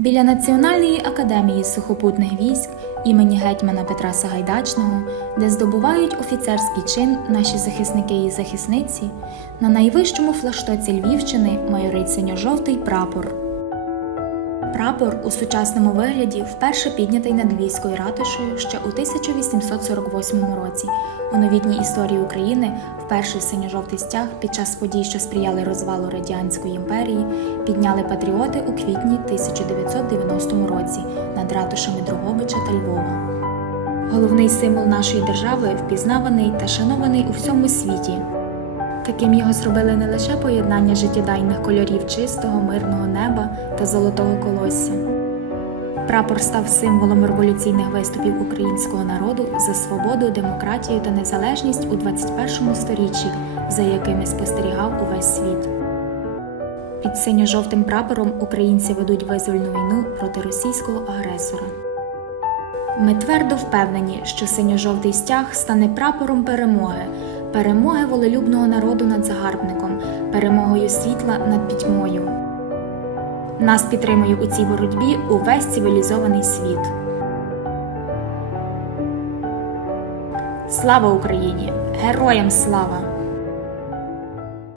Біля Національної академії сухопутних військ імені гетьмана Петра Сагайдачного, де здобувають офіцерський чин наші захисники і захисниці, на найвищому флаштоці Львівщини майорить синьо-жовтий прапор. Прапор у сучасному вигляді вперше піднятий над Львівською ратушею ще у 1848 році. У новітній історії України вперше синьо-жовтий стяг під час подій, що сприяли розвалу Радянської імперії, підняли патріоти у квітні 1990 році над ратушами Дрогобича та Львова. Головний символ нашої держави впізнаваний та шанований у всьому світі. Таким його зробили не лише поєднання життєдайних кольорів чистого, мирного неба та золотого колосся. Прапор став символом революційних виступів українського народу за свободу, демократію та незалежність у 21 сторіччі, за якими спостерігав увесь світ. Під синьо-жовтим прапором українці ведуть визвольну війну проти російського агресора. Ми твердо впевнені, що синьо-жовтий стяг стане прапором перемоги, перемоги волелюбного народу над загарбником, перемогою світла над пітьмою. Нас підтримує у цій боротьбі увесь цивілізований світ. Слава Україні! Героям слава!